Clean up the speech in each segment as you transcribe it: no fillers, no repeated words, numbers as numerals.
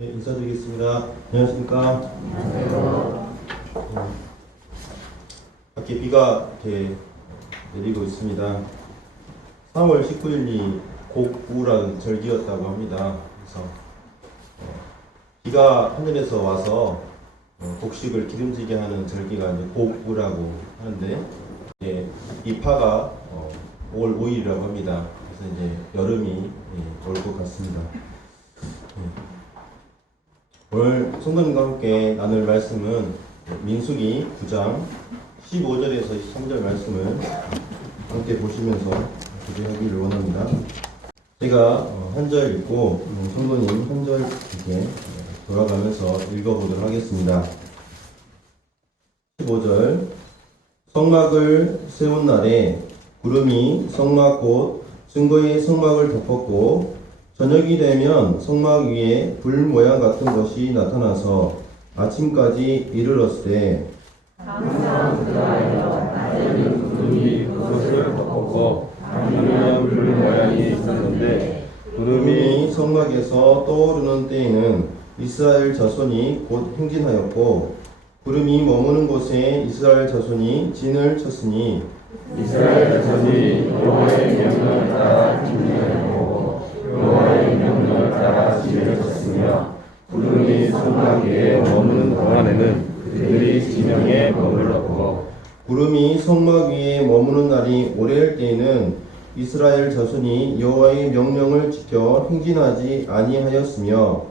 네, 인사드리겠습니다. 안녕하십니까. 안녕하세요. 밖에 비가 이렇게 내리고 있습니다. 3월 19일이 곡우라는 절기였다고 합니다. 그래서 비가 하늘에서 와서 곡식을 기름지게 하는 절기가 이제 곡우라고 하는데, 이 파가 5월 5일이라고 합니다. 그래서 이제 여름이 올 것 같습니다. 오늘 성도님과 함께 나눌 말씀은 민수기 9장 15절에서 23절 말씀을 함께 보시면서 기도하기를 원합니다. 제가 한 절 읽고 성도님 한 절 이렇게 돌아가면서 읽어보도록 하겠습니다. 15절. 성막을 세운 날에 구름이 성막 곧 증거의 성막을 덮었고, 저녁이 되면 성막 위에 불 모양 같은 것이 나타나서 아침까지 이르렀을 때, 항상 그하여 낮에는 구름이 그것을 덮었고 밤이면 불 모양이 있었는데, 구름이 성막에서 떠오르는 때에는 이스라엘 자손이 곧 행진하였고, 구름이 머무는 곳에 이스라엘 자손이 진을 쳤으니 이스라엘 자손이 여호와의 명령을 따라 진행하고 여호와의 명령을 따라 진을 쳤으며, 구름이 성막 위에 머무는 동안에는 그들이 진영에 머물렀고, 구름이 성막 위에 머무는 날이 오래일 때에는 이스라엘 자손이 여호와의 명령을 지켜 행진하지 아니하였으며,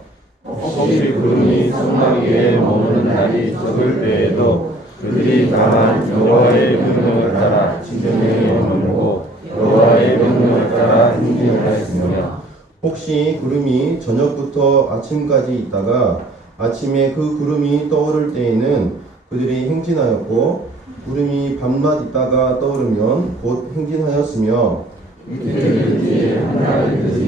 혹시 구름이 성막 위에 머무는 날이 적을 때에도 그들이 다만 여호와의 명령을 따라 진영에 머물고 여호와의 명령을 따라 행진하였으며, 혹시 구름이 저녁부터 아침까지 있다가 아침에 그 구름이 떠오를 때에는 그들이 행진하였고, 구름이 밤낮 있다가 떠오르면 곧 행진하였으며, 이틀이든지 한 달이든지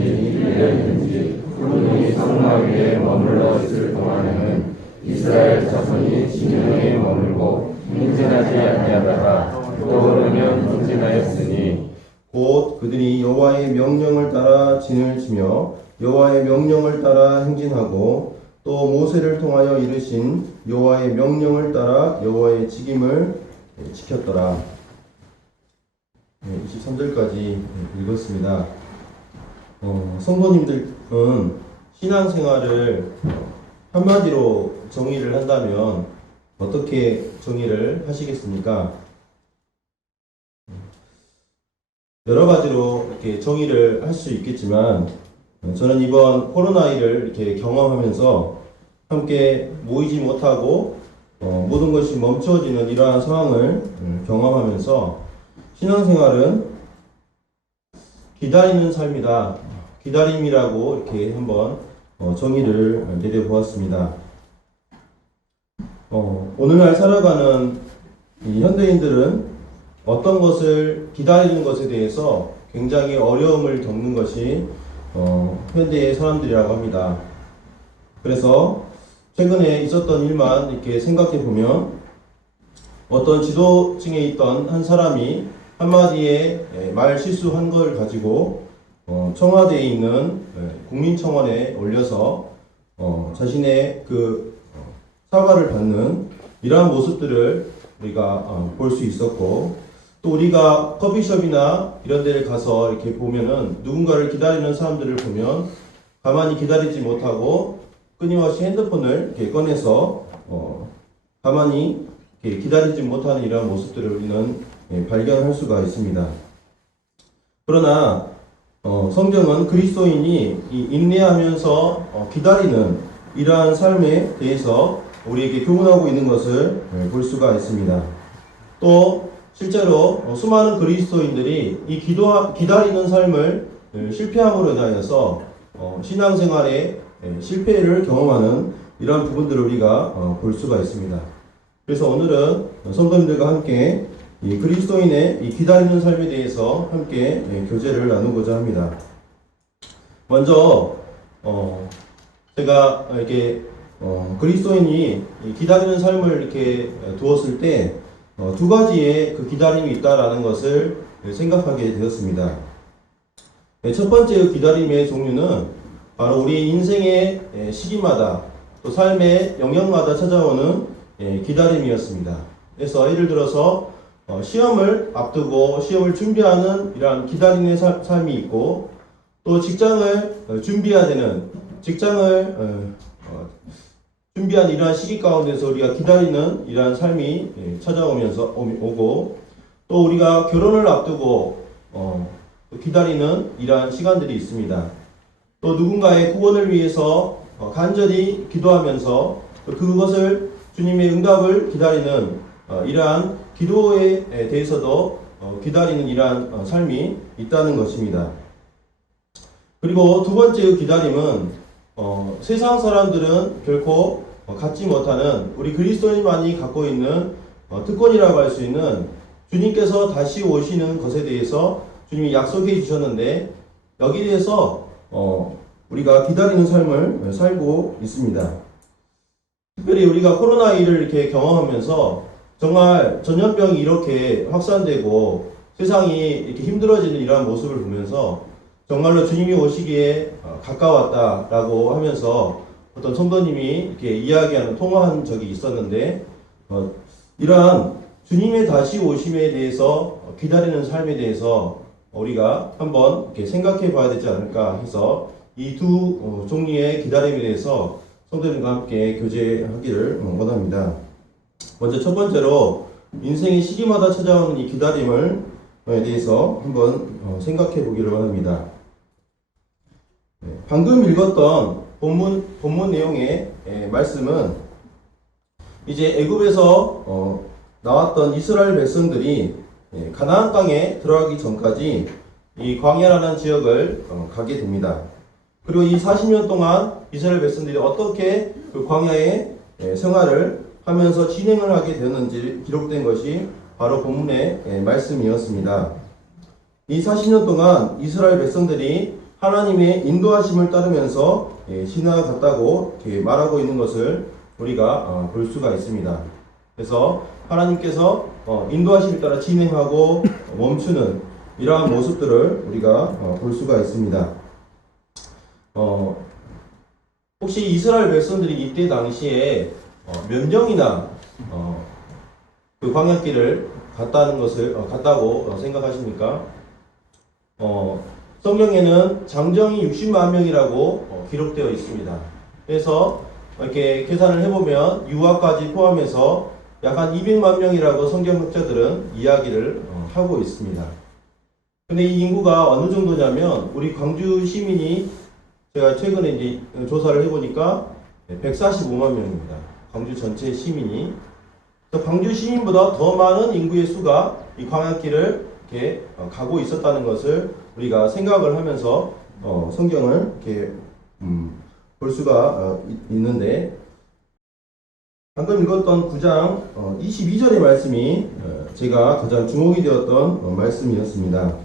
1년이든지 구름이 성막 위에 머물러 있을 동안에는 이스라엘 자손이 진영에 머물고 행진하지 아니하다가 떠오르면 행진하였으니, 곧 그들이 여호와의 명령을 따라 진을 치며 여호와의 명령을 따라 행진하고, 또 모세를 통하여 이르신 여호와의 명령을 따라 여호와의 직임을 지켰더라. 23절까지 읽었습니다. 성도님들은 신앙생활을 한마디로 정의를 한다면 어떻게 정의를 하시겠습니까? 여러 가지로 이렇게 정의를 할 수 있겠지만, 저는 이번 코로나19를 이렇게 경험하면서 함께 모이지 못하고 모든 것이 멈춰지는 이러한 상황을 경험하면서 신앙생활은 기다리는 삶이다. 기다림이라고 이렇게 한번 정의를 내려보았습니다. 오늘날 살아가는 이 현대인들은 어떤 것을 기다리는 것에 대해서 굉장히 어려움을 겪는 것이 현대의 사람들이라고 합니다. 그래서 최근에 있었던 일만 이렇게 생각해 보면, 어떤 지도층에 있던 한 사람이 한마디의 말 실수한 걸 가지고 청와대에 있는 국민청원에 올려서 자신의 그 사과를 받는 이러한 모습들을 우리가 볼 수 있었고, 또 우리가 커피숍이나 이런 데를 가서 이렇게 보면은 누군가를 기다리는 사람들을 보면 가만히 기다리지 못하고 끊임없이 핸드폰을 이렇게 꺼내서 가만히 이렇게 기다리지 못하는 이러한 모습들을 우리는 발견할 수가 있습니다. 그러나 성경은 그리스도인이 인내하면서 기다리는 이러한 삶에 대해서 우리에게 교훈하고 있는 것을 볼 수가 있습니다. 또 실제로 수많은 그리스도인들이 이 기다리는 삶을 실패함으로 인하여서 신앙생활에 실패를 경험하는 이러한 부분들을 우리가 볼 수가 있습니다. 그래서 오늘은 성도님들과 함께 이 그리스도인의 이 기다리는 삶에 대해서 함께 교제를 나누고자 합니다. 먼저 제가 이렇게 그리스도인이 기다리는 삶을 이렇게 두었을 때 두 가지의 그 기다림이 있다라는 것을 생각하게 되었습니다. 첫 번째 기다림의 종류는 바로 우리 인생의 시기마다 또 삶의 영역마다 찾아오는 기다림이었습니다. 그래서 예를 들어서 시험을 앞두고 시험을 준비하는 이러한 기다림의 삶이 있고, 또 직장을 준비해야 되는 직장을 준비한 이러한 시기 가운데서 우리가 기다리는 이러한 삶이 찾아오면서 오고, 또 우리가 결혼을 앞두고 기다리는 이러한 시간들이 있습니다. 또 누군가의 구원을 위해서 간절히 기도하면서 그것을 주님의 응답을 기다리는 이러한 기도에 대해서도 기다리는 이러한 삶이 있다는 것입니다. 그리고 두 번째 기다림은 세상 사람들은 결코 갖지 못하는 우리 그리스도인만이 갖고 있는 특권이라고 할 수 있는 주님께서 다시 오시는 것에 대해서 주님이 약속해 주셨는데, 여기에 대해서 우리가 기다리는 삶을 살고 있습니다. 특별히 우리가 코로나19를 이렇게 경험하면서 정말 전염병이 이렇게 확산되고 세상이 이렇게 힘들어지는 이러한 모습을 보면서 정말로 주님이 오시기에 가까웠다라고 하면서 어떤 성도님이 이렇게 이야기하는 통화한 적이 있었는데, 이러한 주님의 다시 오심에 대해서 기다리는 삶에 대해서 우리가 한번 이렇게 생각해 봐야 되지 않을까 해서 이 두 종류의 기다림에 대해서 성도님과 함께 교제하기를 원합니다. 먼저 첫 번째로 인생의 시기마다 찾아오는 이 기다림에 대해서 한번 생각해 보기를 원합니다. 방금 읽었던 본문 내용의 말씀은 이제 애굽에서 나왔던 이스라엘 백성들이 가나안 땅에 들어가기 전까지 이 광야라는 지역을 가게 됩니다. 그리고 이 40년 동안 이스라엘 백성들이 어떻게 그 광야의 생활을 하면서 진행을 하게 되었는지 기록된 것이 바로 본문의 말씀이었습니다. 이 40년 동안 이스라엘 백성들이 하나님의 인도하심을 따르면서 지나갔다고 말하고 있는 것을 우리가 볼 수가 있습니다. 그래서 하나님께서 인도하심에 따라 진행하고 멈추는 이러한 모습들을 우리가 볼 수가 있습니다. 혹시 이스라엘 백성들이 이때 당시에 몇 명이나 그 광야길을 갔다고 생각하십니까? 성경에는 장정이 60만 명이라고 기록되어 있습니다. 그래서 이렇게 계산을 해보면 유아까지 포함해서 약 한 200만 명이라고 성경학자들은 이야기를 하고 있습니다. 근데 이 인구가 어느 정도냐면 우리 광주 시민이 제가 최근에 이제 조사를 해보니까 145만 명입니다. 광주 전체 시민이. 광주 시민보다 더 많은 인구의 수가 이 광야길을 이렇게 가고 있었다는 것을 우리가 생각을 하면서 성경을 이렇게 볼 수가 있는데, 방금 읽었던 9장 22절의 말씀이 제가 가장 주목이 되었던 말씀이었습니다.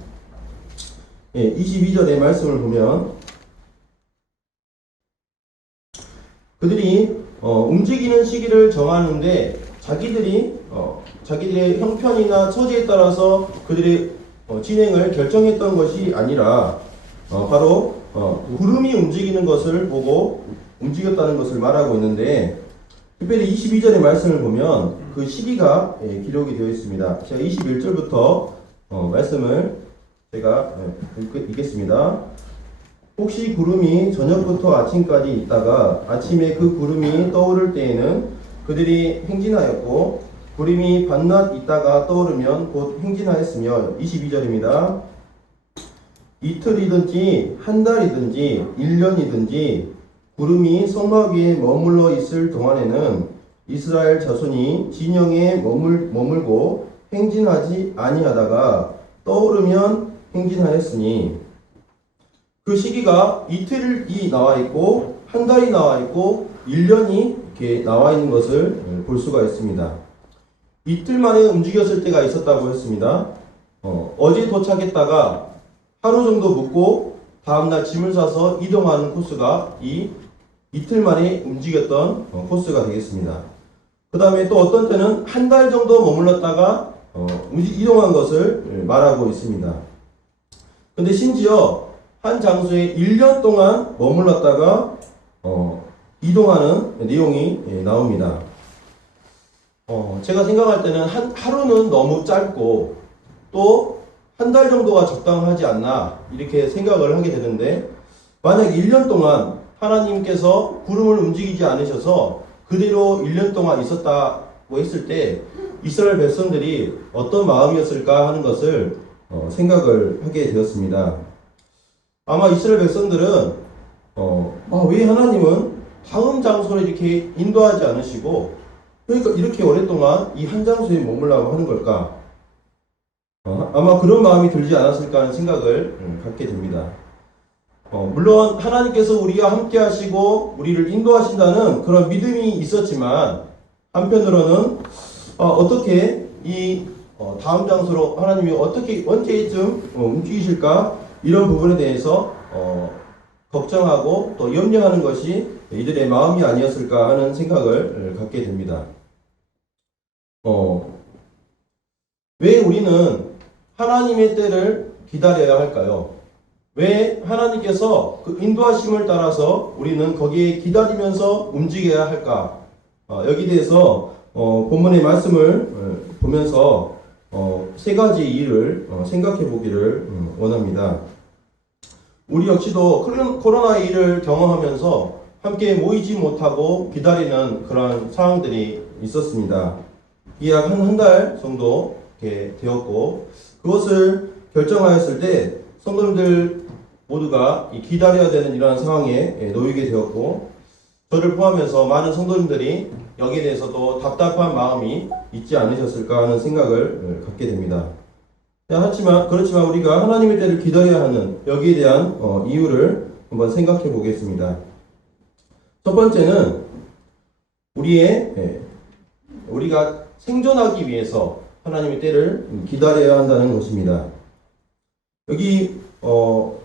22절의 말씀을 보면 그들이 움직이는 시기를 정하는데 자기들의 형편이나 처지에 따라서 그들의 진행을 결정했던 것이 아니라 바로 구름이 움직이는 것을 보고 움직였다는 것을 말하고 있는데, 특별히 22절의 말씀을 보면 그 시기가 기록이 되어 있습니다. 제가 21절부터 말씀을 제가 읽겠습니다. 혹시 구름이 저녁부터 아침까지 있다가 아침에 그 구름이 떠오를 때에는 그들이 행진하였고, 구름이 밤낮 있다가 떠오르면 곧 행진하였으며, 22절입니다. 이틀이든지 한 달이든지 1년이든지 구름이 성막 위에 머물러 있을 동안에는 이스라엘 자손이 진영에 머물고 행진하지 아니하다가 떠오르면 행진하였으니, 그 시기가 이틀이 나와 있고 한 달이 나와 있고 1년이 이렇게 나와 있는 것을 볼 수가 있습니다. 이틀 만에 움직였을 때가 있었다고 했습니다. 어제 도착했다가 하루 정도 묵고 다음날 짐을 싸서 이동하는 코스가 이틀 만에 움직였던 코스가 되겠습니다. 그 다음에 또 어떤 때는 한 달 정도 머물렀다가 이동한 것을 말하고 있습니다. 근데 심지어 한 장소에 1년 동안 머물렀다가 이동하는 내용이 나옵니다. 제가 생각할 때는 하루는 너무 짧고 또 한 달 정도가 적당하지 않나 이렇게 생각을 하게 되는데, 만약 1년 동안 하나님께서 구름을 움직이지 않으셔서 그대로 1년 동안 있었다고 했을 때 이스라엘 백성들이 어떤 마음이었을까 하는 것을 생각을 하게 되었습니다. 아마 이스라엘 백성들은 왜 하나님은 다음 장소로 이렇게 인도하지 않으시고 그러니까 이렇게 오랫동안 이 한 장소에 머물라고 하는 걸까? 아마 그런 마음이 들지 않았을까 하는 생각을 갖게 됩니다. 물론 하나님께서 우리와 함께 하시고 우리를 인도하신다는 그런 믿음이 있었지만, 한편으로는 어떻게 이 다음 장소로 하나님이 어떻게 언제쯤 움직이실까, 이런 부분에 대해서 걱정하고 또 염려하는 것이 이들의 마음이 아니었을까 하는 생각을 갖게 됩니다. 왜 우리는 하나님의 때를 기다려야 할까요? 왜 하나님께서 그 인도하심을 따라서 우리는 거기에 기다리면서 움직여야 할까? 여기 대해서 본문의 말씀을 보면서 세 가지 일을 생각해 보기를 원합니다. 우리 역시도 코로나의 일을 경험하면서 함께 모이지 못하고 기다리는 그런 상황들이 있었습니다. 약 한 달 정도 이렇게 되었고, 그것을 결정하였을 때 성도님들 모두가 기다려야 되는 이러한 상황에 놓이게 되었고, 저를 포함해서 많은 성도님들이 여기에 대해서도 답답한 마음이 있지 않으셨을까 하는 생각을 갖게 됩니다. 그렇지만 우리가 하나님의 때를 기다려야 하는 여기에 대한 이유를 한번 생각해 보겠습니다. 첫 번째는 우리가 생존하기 위해서 하나님의 때를 기다려야 한다는 것입니다. 여기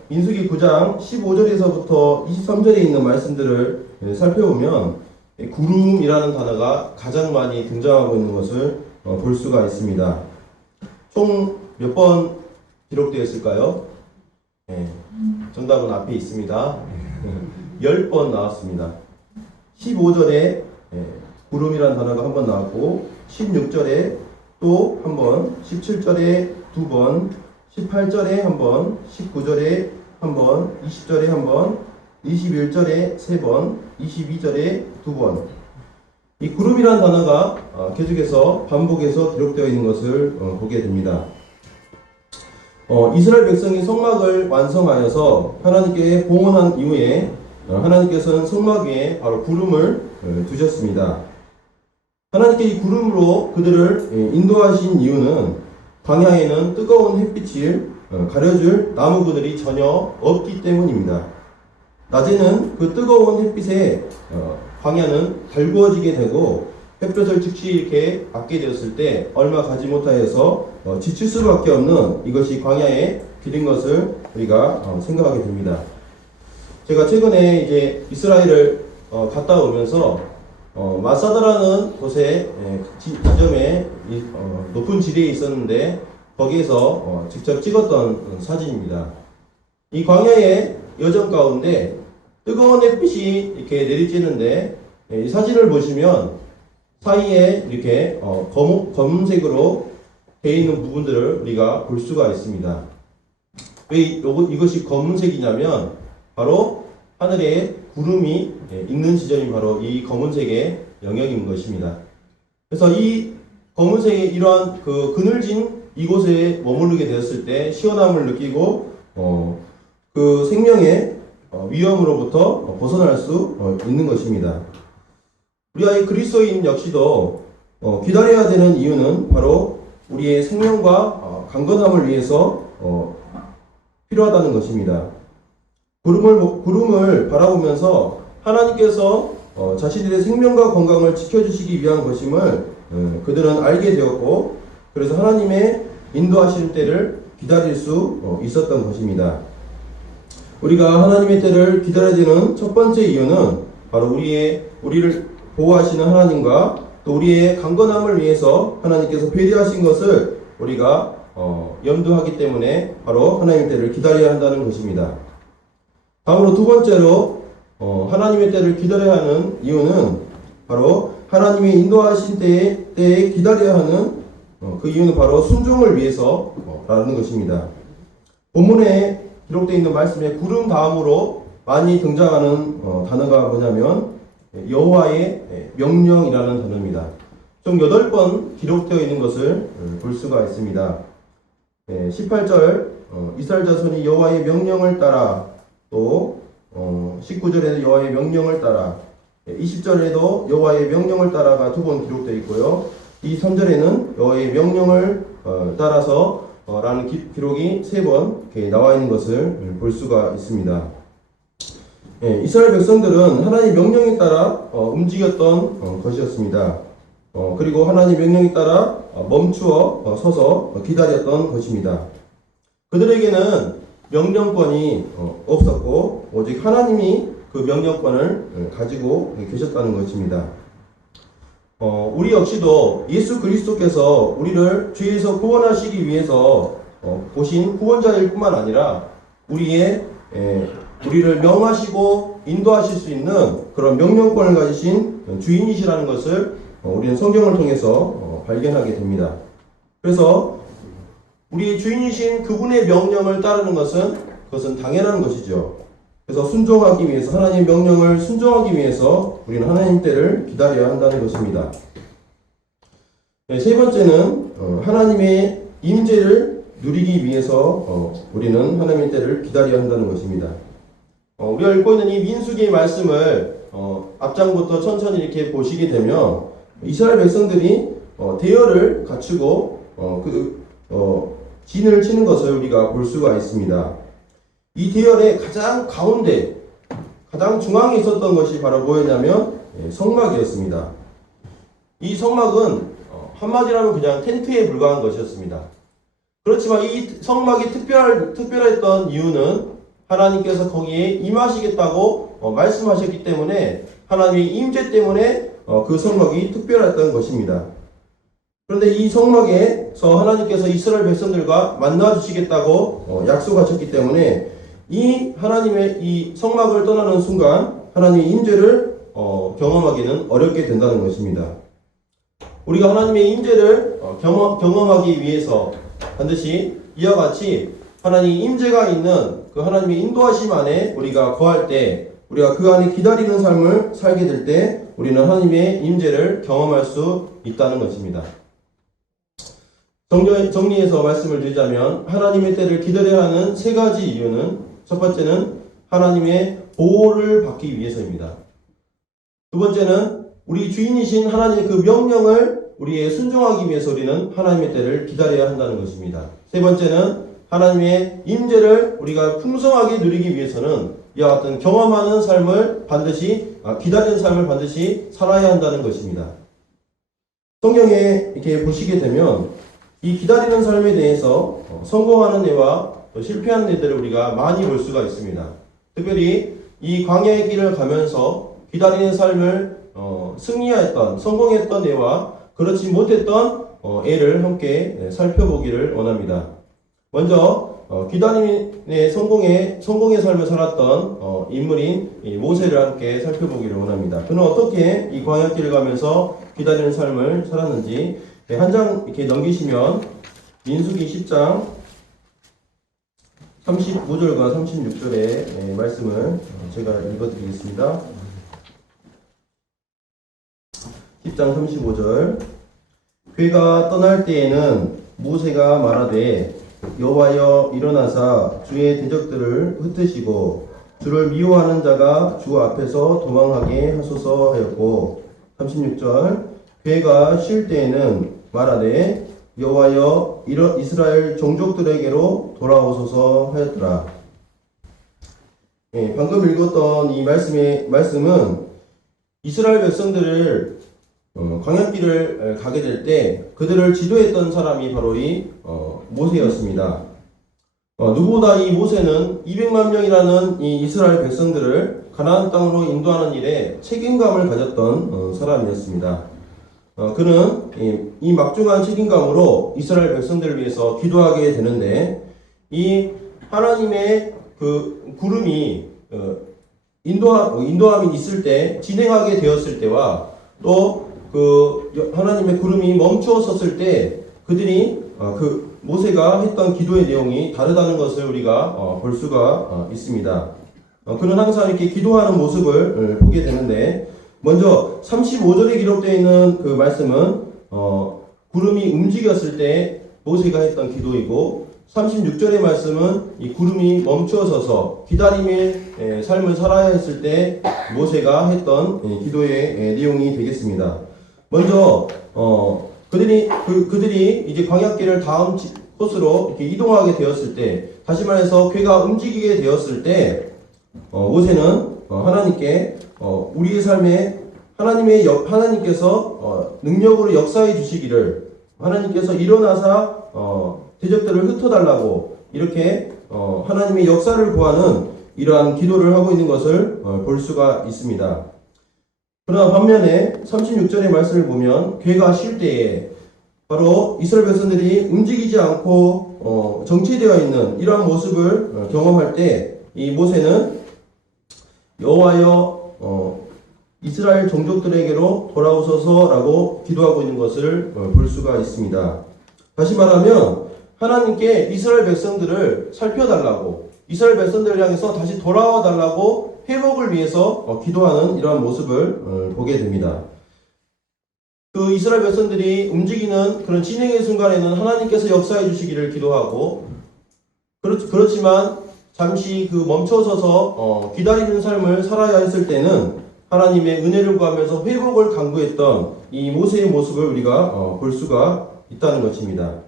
민수기 9장 15절에서부터 23절에 있는 말씀들을 살펴보면 구름이라는 단어가 가장 많이 등장하고 있는 것을 볼 수가 있습니다. 총 몇 번 기록되었을까요? 정답은 앞에 있습니다. 10번 나왔습니다. 15절에 구름이라는 단어가 한 번 나왔고, 16절에 또 한 번, 17절에 두 번, 18절에 한 번, 19절에 한 번, 20절에 한 번, 21절에 세 번, 22절에 두 번. 이 구름이라는 단어가 계속해서 반복해서 기록되어 있는 것을 보게 됩니다. 이스라엘 백성이 성막을 완성하여서 하나님께 봉헌한 이후에 하나님께서는 성막 위에 바로 구름을 두셨습니다. 하나님께 이 구름으로 그들을 인도하신 이유는 광야에는 뜨거운 햇빛을 가려줄 나무 그늘이 전혀 없기 때문입니다. 낮에는 그 뜨거운 햇빛에 광야는 달구어지게 되고, 햇볕을 즉시 이렇게 받게 되었을 때 얼마 가지 못하여서 지칠 수밖에 없는 이것이 광야의 길인 것을 우리가 생각하게 됩니다. 제가 최근에 이제 이스라엘을 갔다 오면서 마사다라는 곳에 지점에 높은 지대에 있었는데 거기에서 직접 찍었던 사진입니다. 이 광야의 여정 가운데 뜨거운 햇빛이 이렇게 내리쬐는데, 이 사진을 보시면 사이에 이렇게 검은색으로 되어 있는 부분들을 우리가 볼 수가 있습니다. 왜 이것이 검은색이냐면 바로 하늘에 구름이 있는 지점이 바로 이 검은색의 영역인 것입니다. 그래서 이 검은색의 이러한 그 그늘진 이곳에 머무르게 되었을 때 시원함을 느끼고 그 생명의 위험으로부터 벗어날 수 있는 것입니다. 우리가 이 그리스도인 역시도 기다려야 되는 이유는 바로 우리의 생명과 강건함을 위해서 필요하다는 것입니다. 구름을 바라보면서 하나님께서 자신들의 생명과 건강을 지켜주시기 위한 것임을 그들은 알게 되었고, 그래서 하나님의 인도하시는 때를 기다릴 수 있었던 것입니다. 우리가 하나님의 때를 기다려야 되는 첫 번째 이유는 바로 우리를 보호하시는 하나님과 또 우리의 강건함을 위해서 하나님께서 배려하신 것을 우리가 염두하기 때문에 바로 하나님의 때를 기다려야 한다는 것입니다. 다음으로 두 번째로 하나님의 때를 기다려야 하는 이유는 바로 하나님의 인도하신 때에 기다려야 하는 그 이유는 바로 순종을 위해서라는 것입니다. 본문에 기록되어 있는 말씀에 구름 다음으로 많이 등장하는 단어가 뭐냐면 여호와의 명령이라는 단어입니다. 총 8번 기록되어 있는 것을 볼 수가 있습니다. 18절 이스라엘 자손이 여호와의 명령을 따라, 또 19절에도 여호와의 명령을 따라, 20절에도 여호와의 명령을 따라가 2번 기록되어 있고요. 이 3절에는 여호와의 명령을 따라서 라는 기록이 3번 나와 있는 것을 볼 수가 있습니다. 이스라엘 백성들은 하나님의 명령에 따라 움직였던 것이었습니다. 그리고 하나님의 명령에 따라 멈추어 서서 기다렸던 것입니다. 그들에게는 명령권이 없었고 오직 하나님이 그 명령권을 가지고 계셨다는 것입니다. 우리 역시도 예수 그리스도께서 우리를 죄에서 구원하시기 위해서 보신 구원자일 뿐만 아니라 우리를 명하시고 인도하실 수 있는 그런 명령권을 가지신 주인이시라는 것을 우리는 성경을 통해서 발견하게 됩니다. 그래서 우리의 주인이신 그분의 명령을 따르는 그것은 당연한 것이죠. 그래서 순종하기 위해서, 하나님의 명령을 순종하기 위해서 우리는 하나님 때를 기다려야 한다는 것입니다. 세 번째는 하나님의 임재를 누리기 위해서 우리는 하나님의 때를 기다려야 한다는 것입니다. 우리가 읽고 있는 이 민수기의 말씀을 앞장부터 천천히 이렇게 보시게 되면 이스라엘 백성들이 대열을 갖추고 진을 치는 것을 우리가 볼 수가 있습니다. 이 대열의 가장 가운데, 가장 중앙에 있었던 것이 바로 뭐였냐면 성막이었습니다. 이 성막은 한마디로 그냥 텐트에 불과한 것이었습니다. 그렇지만 이 성막이 특별했던 이유는 하나님께서 거기에 임하시겠다고 말씀하셨기 때문에, 하나님의 임재 때문에 그 성막이 특별했던 것입니다. 그런데 이 성막에서 하나님께서 이스라엘 백성들과 만나 주시겠다고 약속하셨기 때문에 이 하나님의 이 성막을 떠나는 순간 하나님의 임재를 경험하기는 어렵게 된다는 것입니다. 우리가 하나님의 임재를 경험하기 위해서 반드시 이와 같이 하나님의 임재가 있는 그 하나님의 인도하심 안에 우리가 거할 때, 우리가 그 안에 기다리는 삶을 살게 될 때 우리는 하나님의 임재를 경험할 수 있다는 것입니다. 정리해서 말씀을 드리자면 하나님의 때를 기다려야 하는 3가지 이유는, 첫 번째는 하나님의 보호를 받기 위해서입니다. 두 번째는 우리 주인이신 하나님의 그 명령을 우리의 순종하기 위해서 우리는 하나님의 때를 기다려야 한다는 것입니다. 세 번째는 하나님의 임재를 우리가 풍성하게 누리기 위해서는 이와 같은 경험하는 삶을 반드시, 기다리는 삶을 반드시 살아야 한다는 것입니다. 성경에 이렇게 보시게 되면 이 기다리는 삶에 대해서 성공하는 예와 실패하는 예들을 우리가 많이 볼 수가 있습니다. 특별히 이 광야의 길을 가면서 기다리는 삶을 승리하였던, 성공했던 예와 그렇지 못했던 예를 함께 살펴보기를 원합니다. 먼저 기다림의 성공의 삶을 살았던 인물인 모세를 함께 살펴보기를 원합니다. 그는 어떻게 이 광야길을 가면서 기다리는 삶을 살았는지 한 장 이렇게 넘기시면 민수기 10장 35절과 36절의 말씀을 제가 읽어드리겠습니다. 10장 35절. 그가 떠날 때에는 모세가 말하되 여호와여 일어나사 주의 대적들을 흩으시고 주를 미워하는 자가 주 앞에서 도망하게 하소서 하였고, 36절. 그가 쉴 때에는 말하되 여호와여 이스라엘 종족들에게로 돌아오소서 하였더라. 방금 읽었던 이 말씀은 이스라엘 백성들을 광야길을 가게 될 때 그들을 지도했던 사람이 바로 이 모세였습니다. 누구보다 이 모세는 200만 명이라는 이 이스라엘 백성들을 가나안 땅으로 인도하는 일에 책임감을 가졌던 사람이었습니다. 그는 이 막중한 책임감으로 이스라엘 백성들을 위해서 기도하게 되는데, 이 하나님의 그 구름이 인도함이 있을 때, 진행하게 되었을 때와 또 하나님의 구름이 멈추었었을 때 그들이 모세가 했던 기도의 내용이 다르다는 것을 우리가 볼 수가 있습니다. 그는 항상 이렇게 기도하는 모습을 보게 되는데, 먼저 35절에 기록되어 있는 그 말씀은 구름이 움직였을 때 모세가 했던 기도이고, 36절의 말씀은 이 구름이 멈추어서서 기다림의 삶을 살아야 했을 때 모세가 했던 기도의 내용이 되겠습니다. 먼저 그들이 이제 광야길을 다음 코스로 이렇게 이동하게 되었을 때, 다시 말해서 궤가 움직이게 되었을 때 모세는 하나님께 우리의 삶에 하나님께서 능력으로 역사해 주시기를, 하나님께서 일어나사 대적들을 흩어달라고 이렇게 하나님의 역사를 구하는 이러한 기도를 하고 있는 것을 볼 수가 있습니다. 그러나 반면에 36절의 말씀을 보면 궤가 쉴 때에 바로 이스라엘 백성들이 움직이지 않고 정체되어 있는 이러한 모습을 경험할 때 이 모세는 여호와여 이스라엘 종족들에게로 돌아오소서라고 기도하고 있는 것을 볼 수가 있습니다. 다시 말하면 하나님께 이스라엘 백성들을 살펴달라고, 이스라엘 백성들을 향해서 다시 돌아와 달라고 회복을 위해서 기도하는 이러한 모습을 보게 됩니다. 그 이스라엘 백성들이 움직이는 그런 진행의 순간에는 하나님께서 역사해 주시기를 기도하고, 그렇지만 잠시 멈춰서서 기다리는 삶을 살아야 했을 때는 하나님의 은혜를 구하면서 회복을 강구했던 이 모세의 모습을 우리가 볼 수가 있다는 것입니다.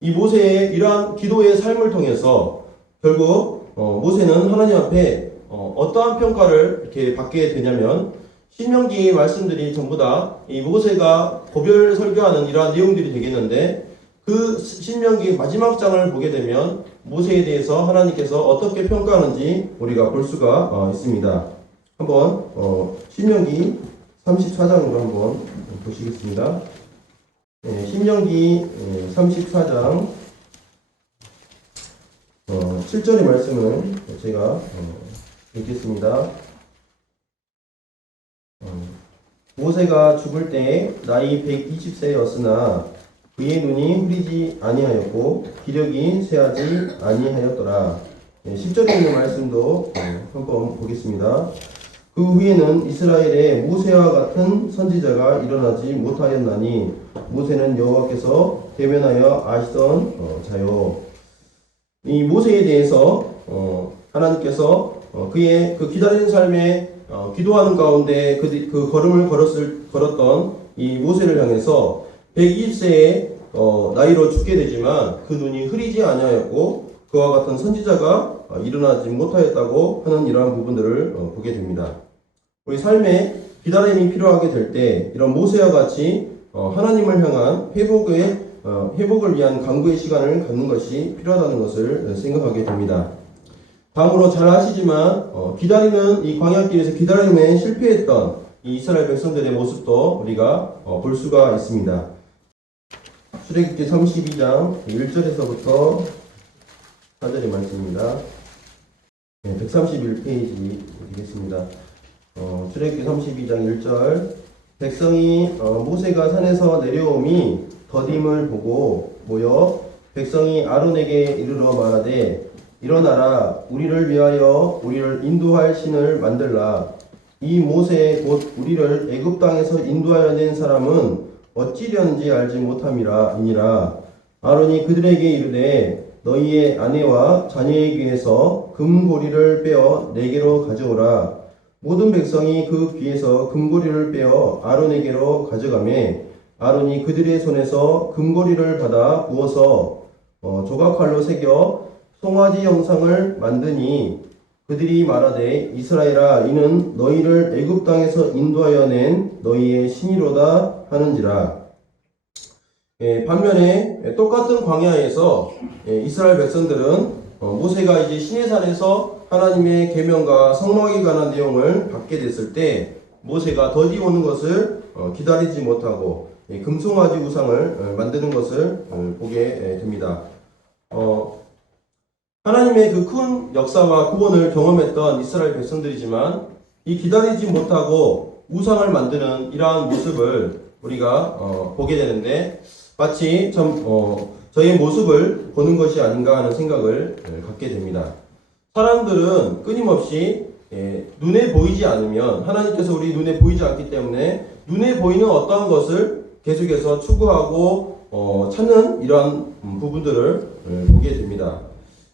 이 모세의 이러한 기도의 삶을 통해서 결국 모세는 하나님 앞에 어떠한 평가를 이렇게 받게 되냐면, 신명기의 말씀들이 전부 다 이 모세가 고별 설교하는 이러한 내용들이 되겠는데, 그 신명기 마지막 장을 보게 되면 모세에 대해서 하나님께서 어떻게 평가하는지 우리가 볼 수가 있습니다. 한번 신명기 34장으로 한번 보시겠습니다. 신명기 34장 7절의 말씀을 제가 읽겠습니다. 모세가 죽을 때 나이 120세였으나 그의 눈이 흐리지 아니하였고 기력이 쇠하지 아니하였더라. 10절에 있는 말씀도 한번 보겠습니다. 그 후에는 이스라엘에 모세와 같은 선지자가 일어나지 못하였나니 모세는 여호와께서 대면하여 아시던 자요. 이 모세에 대해서 하나님께서 그의 그 기다리는 삶에 기도하는 가운데 그 걸음을 걸었던 이 모세를 향해서 120세의 나이로 죽게 되지만 그 눈이 흐리지 아니하였고 그와 같은 선지자가 일어나지 못하였다고 하는 이러한 부분들을 보게 됩니다. 우리 삶에 기다림이 필요하게 될 때 이런 모세와 같이 하나님을 향한 회복을 위한 간구의 시간을 갖는 것이 필요하다는 것을 생각하게 됩니다. 다음으로 잘 아시지만 기다리는 이 광야길에서 기다림에 실패했던 이 이스라엘 백성들의 모습도 우리가 볼 수가 있습니다. 출애굽기 32장 1절에서부터 4절의 말씀입니다. 131페이지 되겠습니다. 출애굽기 32장 1절 백성이 모세가 산에서 내려오미 더딤을 보고 모여 백성이 아론에게 이르러 말하되 일어나라 우리를 위하여 우리를 인도할 신을 만들라. 이 모세 곧 우리를 애굽 땅에서 인도하여 낸 사람은 어찌려는지 알지 못함이니라. 아론이 그들에게 이르되 너희의 아내와 자녀의 귀에서 금고리를 빼어 내게로 가져오라. 모든 백성이 그 귀에서 금고리를 빼어 아론에게로 가져가매 아론이 그들의 손에서 금고리를 받아 부어서 조각칼로 새겨 송아지 형상을 만드니 그들이 말하되 이스라엘아 이는 너희를 애굽 땅에서 인도하여 낸 너희의 신이로다 하는지라. 반면에 똑같은 광야에서 이스라엘 백성들은 모세가 이제 시내산에서 하나님의 계명과 성막에 관한 내용을 받게 됐을 때 모세가 더디 오는 것을 기다리지 못하고 금송아지 우상을 만드는 것을 보게 됩니다. 하나님의 그 큰 역사와 구원을 경험했던 이스라엘 백성들이지만 이 기다리지 못하고 우상을 만드는 이러한 모습을 우리가 보게 되는데 마치 저의 모습을 보는 것이 아닌가 하는 생각을 갖게 됩니다. 사람들은 끊임없이 눈에 보이지 않으면 하나님께서 우리 눈에 보이지 않기 때문에 눈에 보이는 어떠한 것을 계속해서 추구하고 찾는 이러한 부분들을 보게 됩니다.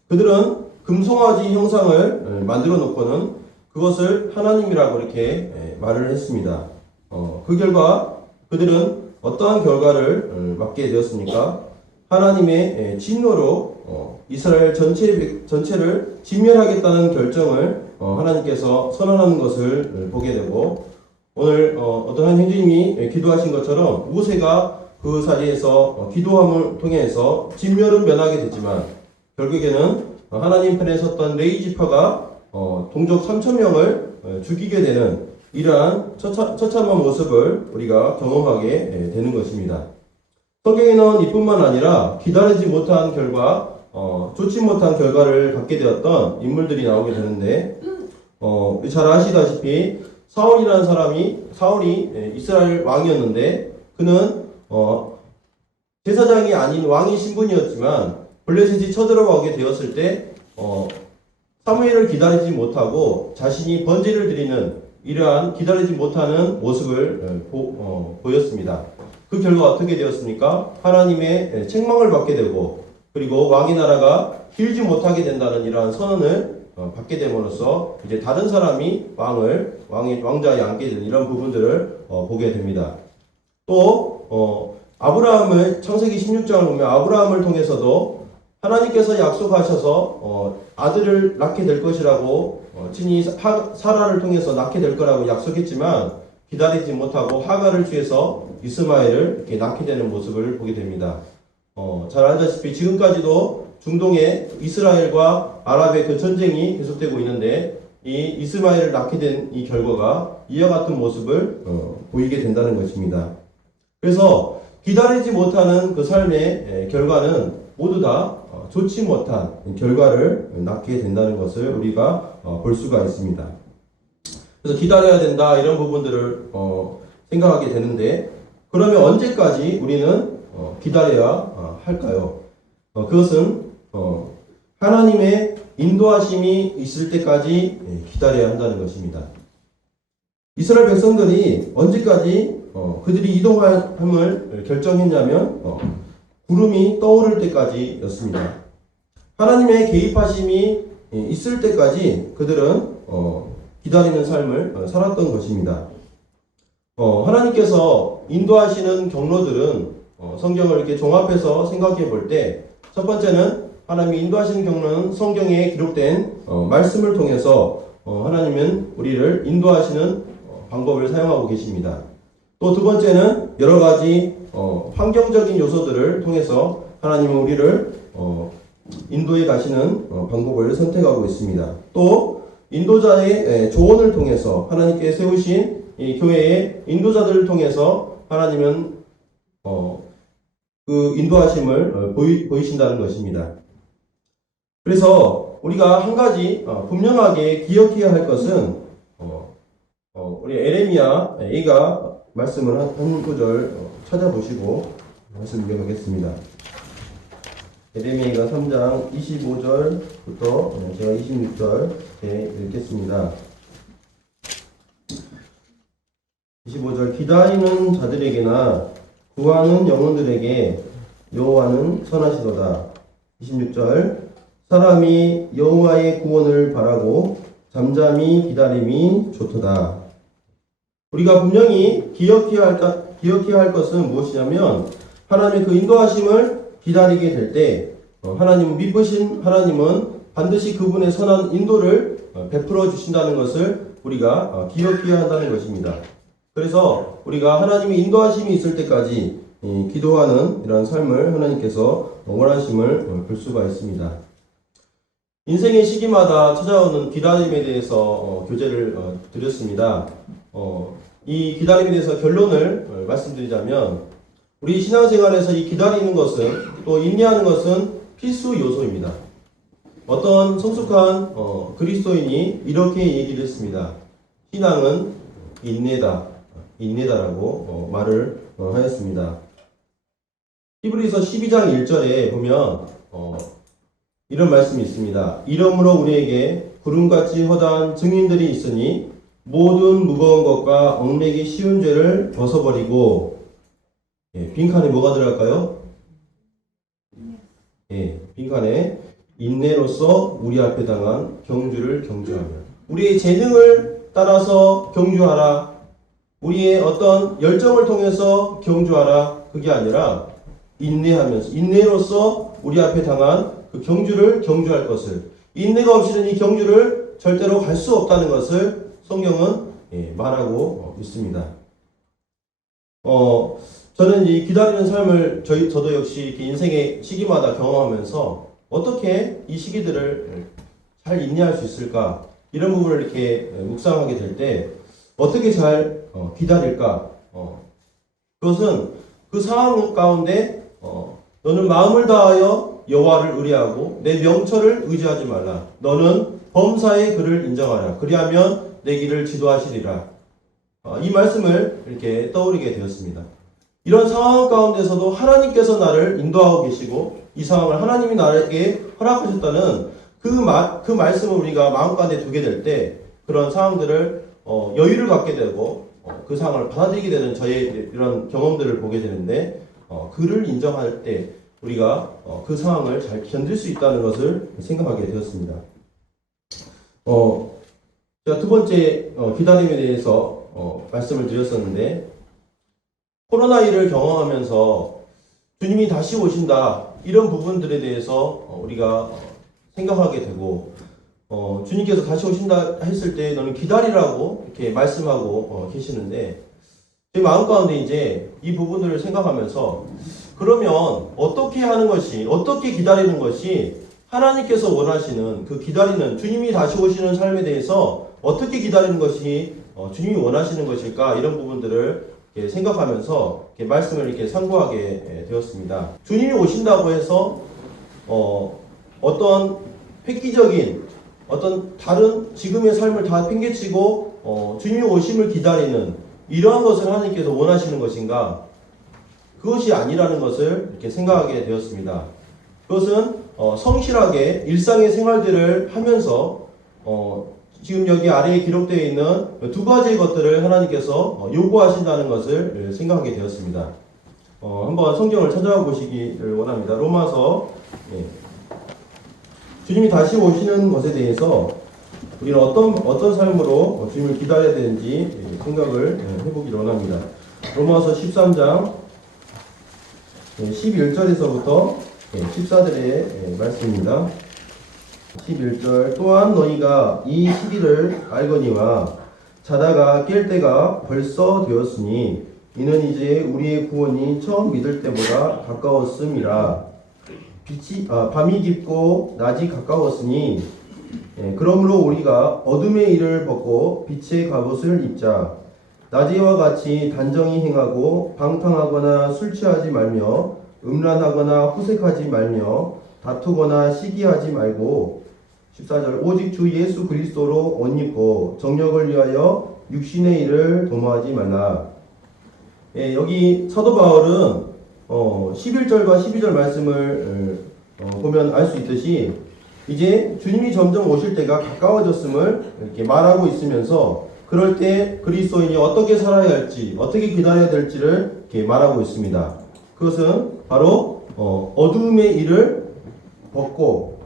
그들은 금송아지 형상을 만들어 놓고는 그것을 하나님이라고 이렇게 말을 했습니다. 그 결과 그들은 어떠한 결과를 맞게 되었습니까? 하나님의 진노로 이스라엘 전체를 진멸하겠다는 결정을 하나님께서 선언하는 것을 보게 되고 오늘 어떤 한 형제님이 기도하신 것처럼 모세가 그 자리에서 기도함을 통해서 진멸은 면하게 됐지만 결국에는 하나님 편에 섰던 레위 지파가 동족 3,000명을 죽이게 되는 이러한 처참한 모습을 우리가 경험하게 되는 것입니다. 성경에는 이뿐만 아니라 기다리지 못한 결과, 좋지 못한 결과를 갖게 되었던 인물들이 나오게 되는데, 잘 아시다시피 사울이라는 사울이 이스라엘 왕이었는데, 그는 제사장이 아닌 왕의 신분이었지만 블레셋이 쳐들어가게 되었을 때 사무엘을 기다리지 못하고 자신이 번제를 드리는 이러한 기다리지 못하는 모습을 보였습니다. 그 결과 어떻게 되었습니까? 하나님의 책망을 받게 되고 그리고 왕의 나라가 길지 못하게 된다는 이러한 선언을 받게 됨으로써 이제 다른 사람이 왕자에 앉게 되는 이런 부분들을 보게 됩니다. 또 아브라함을 창세기 16장을 보면 아브라함을 통해서도 하나님께서 약속하셔서 아들을 낳게 될 것이라고 친히 사라를 통해서 낳게 될 거라고 약속했지만 기다리지 못하고 하갈을 취해서 이스마엘을 이렇게 낳게 되는 모습을 보게 됩니다. 잘 알다시피 지금까지도 중동에 이스라엘과 아랍의 그 전쟁이 계속되고 있는데 이 이스마엘을 낳게 된 이 결과가 이와 같은 모습을 보이게 된다는 것입니다. 그래서 기다리지 못하는 그 삶의 결과는 모두 다 좋지 못한 결과를 낳게 된다는 것을 우리가 볼 수가 있습니다. 그래서 기다려야 된다 이런 부분들을 생각하게 되는데 그러면 언제까지 우리는 기다려야 할까요? 그것은 하나님의 인도하심이 있을 때까지 기다려야 한다는 것입니다. 이스라엘 백성들이 언제까지 그들이 이동함을 결정했냐면 구름이 떠오를 때까지였습니다. 하나님의 개입하심이 있을 때까지 그들은 기다리는 삶을 살았던 것입니다. 하나님께서 인도하시는 경로들은 성경을 이렇게 종합해서 생각해 볼 때 첫 번째는 하나님이 인도하시는 경로는 성경에 기록된 말씀을 통해서 하나님은 우리를 인도하시는 방법을 사용하고 계십니다. 또 두 번째는 여러 가지 환경적인 요소들을 통해서 하나님은 우리를 인도해 가시는 방법을 선택하고 있습니다. 또 인도자의 조언을 통해서 하나님께 세우신 이 교회의 인도자들을 통해서 하나님은 그 인도하심을 보이신다는 것입니다. 그래서 우리가 한 가지 분명하게 기억해야 할 것은 우리 에레미야 A가 말씀을 한 구절 찾아보시고 말씀 이어가겠습니다. 에레미야가 3장 25절부터 제가 26절 읽겠습니다. 25절 기다리는 자들에게나 구하는 영혼들에게 여호와는 선하시도다. 26절 사람이 여호와의 구원을 바라고 잠잠히 기다림이 좋도다. 우리가 분명히 기억해야 할 것은 무엇이냐면 하나님의 그 인도하심을 기다리게 될 때 하나님 믿으신 하나님은 반드시 그분의 선한 인도를 베풀어 주신다는 것을 우리가 기억해야 한다는 것입니다. 그래서 우리가 하나님의 인도하심이 있을 때까지 기도하는 이런 삶을 하나님께서 원하심을 볼 수가 있습니다. 인생의 시기마다 찾아오는 기다림에 대해서 교재를 드렸습니다. 이 기다림에 대해서 결론을 말씀드리자면 우리 신앙생활에서 이 기다리는 것은 또 인내하는 것은 필수 요소입니다. 어떤 성숙한 그리스도인이 이렇게 얘기를 했습니다. 신앙은 인내다라고 말을 하였습니다. 히브리서 12장 1절에 보면 이런 말씀이 있습니다. 이러므로 우리에게 구름같이 허다한 증인들이 있으니 모든 무거운 것과 얽매기 쉬운 죄를 벗어버리고, 빈칸에 뭐가 들어갈까요? 빈칸에 인내로서 우리 앞에 당한 경주를 경주하며, 우리의 재능을 따라서 경주하라, 우리의 어떤 열정을 통해서 경주하라, 그게 아니라 인내하면서, 인내로서 우리 앞에 당한 그 경주를 경주할 것을, 인내가 없이는 이 경주를 절대로 갈 수 없다는 것을 성경은 말하고 있습니다. 저는 이 기다리는 삶을 저도 역시 이렇게 인생의 시기마다 경험하면서 어떻게 이 시기들을 잘 인내할 수 있을까, 이런 부분을 이렇게 묵상하게 될 때 어떻게 잘 기다릴까, 그것은 그 상황 가운데 너는 마음을 다하여 여호와를 의뢰하고 내 명철을 의지하지 말라. 너는 범사의 그를 인정하라. 그리하면 내 길을 지도하시리라. 이 말씀을 이렇게 떠올리게 되었습니다. 이런 상황 가운데서도 하나님께서 나를 인도하고 계시고 이 상황을 하나님이 나에게 허락하셨다는 그 말씀을 우리가 마음가운데 두게 될 때 그런 상황들을 여유를 갖게 되고 그 상황을 받아들이게 되는 저의 이런 경험들을 보게 되는데, 그를 인정할 때 우리가 그 상황을 잘 견딜 수 있다는 것을 생각하게 되었습니다. 제가 두 번째 기다림에 대해서 말씀을 드렸었는데, 코로나19를 경험하면서 주님이 다시 오신다, 이런 부분들에 대해서 우리가 생각하게 되고, 주님께서 다시 오신다 했을 때 너는 기다리라고 이렇게 말씀하고 계시는데, 제 마음 가운데 이제 이 부분들을 생각하면서, 그러면 어떻게 하는 것이, 어떻게 기다리는 것이 하나님께서 원하시는 그 기다리는, 주님이 다시 오시는 삶에 대해서 어떻게 기다리는 것이 주님이 원하시는 것일까, 이런 부분들을 이렇게 생각하면서 이렇게 말씀을 이렇게 상고하게 되었습니다. 주님이 오신다고 해서 어떤 획기적인 어떤 다른 지금의 삶을 다 팽개치고 주님의 오심을 기다리는 이러한 것을 하나님께서 원하시는 것인가? 그것이 아니라는 것을 이렇게 생각하게 되었습니다. 그것은 성실하게 일상의 생활들을 하면서 지금 여기 아래에 기록되어 있는 두 가지의 것들을 하나님께서 요구하신다는 것을 생각하게 되었습니다. 한번 성경을 찾아와 보시기를 원합니다. 로마서, 주님이 다시 오시는 것에 대해서 우리는 어떤 삶으로 주님을 기다려야 되는지 생각을 해보기를 원합니다. 로마서 13장 11절에서부터 14절의 말씀입니다. 11절, 또한 너희가 이 시기를 알거니와 자다가 깰 때가 벌써 되었으니 이는 이제 우리의 구원이 처음 믿을 때보다 가까웠음이라. 밤이 깊고 낮이 가까웠으니 그러므로 우리가 어둠의 일을 벗고 빛의 갑옷을 입자. 낮에와 같이 단정히 행하고 방탕하거나 술 취하지 말며 음란하거나 호색하지 말며 다투거나 시기하지 말고, 14절, 오직 주 예수 그리스도로 옷 입고 정력을 위하여 육신의 일을 도모하지 말라. 여기 사도 바울은 11절과 12절 말씀을 보면 알 수 있듯이 이제 주님이 점점 오실 때가 가까워졌음을 이렇게 말하고 있으면서, 그럴 때 그리스도인이 어떻게 살아야 할지, 어떻게 기다려야 될지를 이렇게 말하고 있습니다. 그것은 바로 어둠의 일을 벗고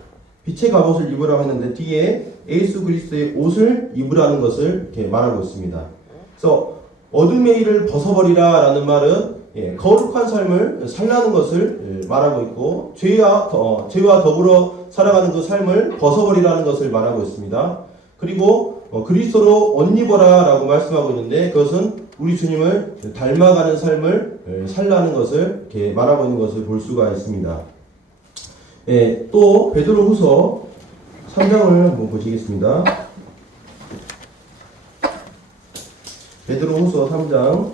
빛의 갑옷을 입으라고 했는데, 뒤에 예수 그리스도의 옷을 입으라는 것을 이렇게 말하고 있습니다. 그래서 어둠의 일을 벗어버리라 라는 말은 거룩한 삶을 살라는 것을 말하고 있고, 죄와 더불어 살아가는 그 삶을 벗어버리라는 것을 말하고 있습니다. 그리고 그리스도로 옷 입어라 라고 말씀하고 있는데, 그것은 우리 주님을 닮아가는 삶을 살라는 것을 이렇게 말하고 있는 것을 볼 수가 있습니다. 또 베드로후서 3장을 한번 보시겠습니다. 베드로후서 3장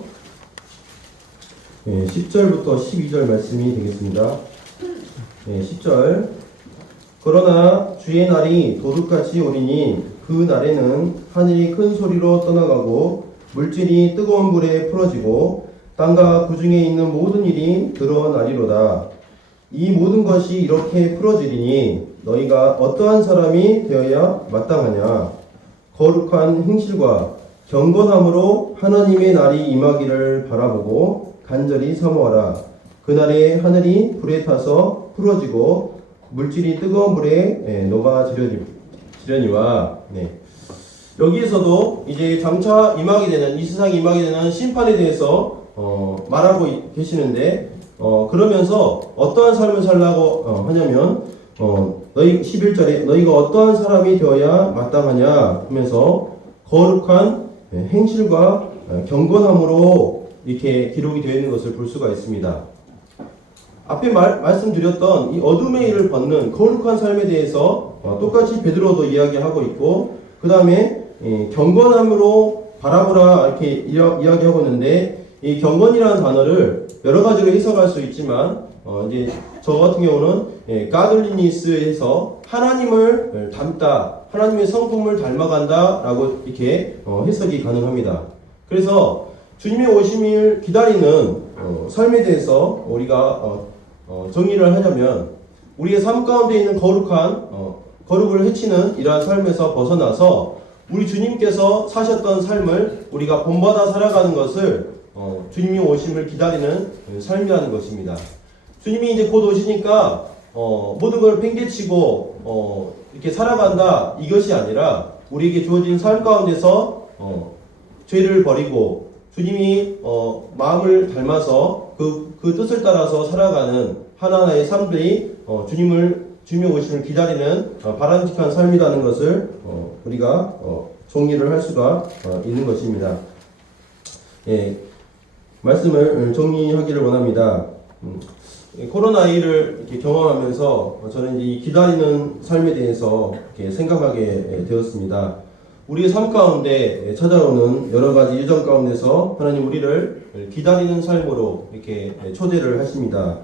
10절부터 12절 말씀이 되겠습니다. 10절, 그러나 주의 날이 도둑같이 오리니 그 날에는 하늘이 큰 소리로 떠나가고 물질이 뜨거운 불에 풀어지고 땅과 그 중에 있는 모든 일이 드러나리로다. 이 모든 것이 이렇게 풀어지리니 너희가 어떠한 사람이 되어야 마땅하냐. 거룩한 행실과 경건함으로 하나님의 날이 임하기를 바라보고 간절히 사모하라. 그날에 하늘이 불에 타서 풀어지고 물질이 뜨거운 불에 녹아지려니와. 네. 여기에서도 이제 장차 임하게 되는, 이 세상에 임하게 되는 심판에 대해서 말하고 계시는데, 그러면서 어떠한 삶을 살라고 하냐면, 너희 11절에 너희가 어떠한 사람이 되어야 마땅하냐 하면서 거룩한 행실과 경건함으로 이렇게 기록이 되어 있는 것을 볼 수가 있습니다. 앞에 말씀드렸던 이 어둠의 일을 벗는 거룩한 삶에 대해서 똑같이 베드로도 이야기하고 있고, 그 다음에 경건함으로 바라보라 이렇게 이야기하고 있는데, 이 경건이라는 단어를 여러 가지로 해석할 수 있지만, 이제 저 같은 경우는 가들리니스에서 하나님을 닮다, 하나님의 성품을 닮아간다라고 이렇게 해석이 가능합니다. 그래서 주님의 오심을 기다리는 삶에 대해서 우리가 정리를 하자면, 우리의 삶 가운데 있는 거룩을 해치는 이러한 삶에서 벗어나서 우리 주님께서 사셨던 삶을 우리가 본받아 살아가는 것을 주님이 오심을 기다리는 삶이라는 것입니다. 주님이 이제 곧 오시니까 모든 걸 팽개치고 이렇게 살아간다, 이것이 아니라 우리에게 주어진 삶 가운데서 죄를 버리고 주님이 마음을 닮아서 그 뜻을 따라서 살아가는 하나하나의 삶들이 주님의 오심을 기다리는 바람직한 삶이라는 것을 우리가 정리를 할 수가 있는 것입니다. 예, 말씀을 정리하기를 원합니다. 코로나19를 이렇게 경험하면서 저는 이제 이 기다리는 삶에 대해서 이렇게 생각하게 되었습니다. 우리의 삶 가운데 찾아오는 여러 가지 일정 가운데서 하나님 우리를 기다리는 삶으로 이렇게 초대를 하십니다.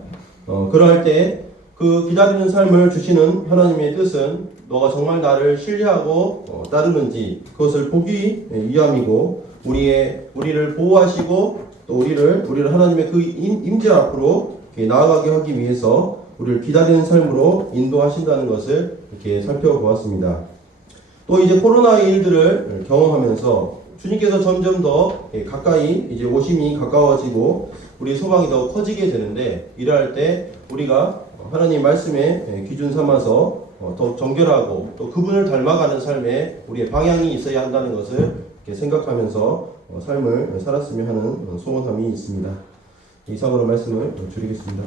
그러할 때 그 기다리는 삶을 주시는 하나님의 뜻은 너가 정말 나를 신뢰하고 따르는지 그것을 보기 위함이고, 우리를 보호하시고 또 우리를 하나님의 그 임재 앞으로 나아가게 하기 위해서 우리를 기다리는 삶으로 인도하신다는 것을 이렇게 살펴보았습니다. 또 이제 코로나의 일들을 경험하면서 주님께서 점점 더 가까이 이제 오심이 가까워지고 우리 소망이 더 커지게 되는데, 이러할 때 우리가 하나님 말씀에 기준 삼아서 더 정결하고 또 그분을 닮아가는 삶에 우리의 방향이 있어야 한다는 것을 이렇게 생각하면서 삶을 살았으면 하는 소원함이 있습니다. 이상으로 말씀을 줄이겠습니다.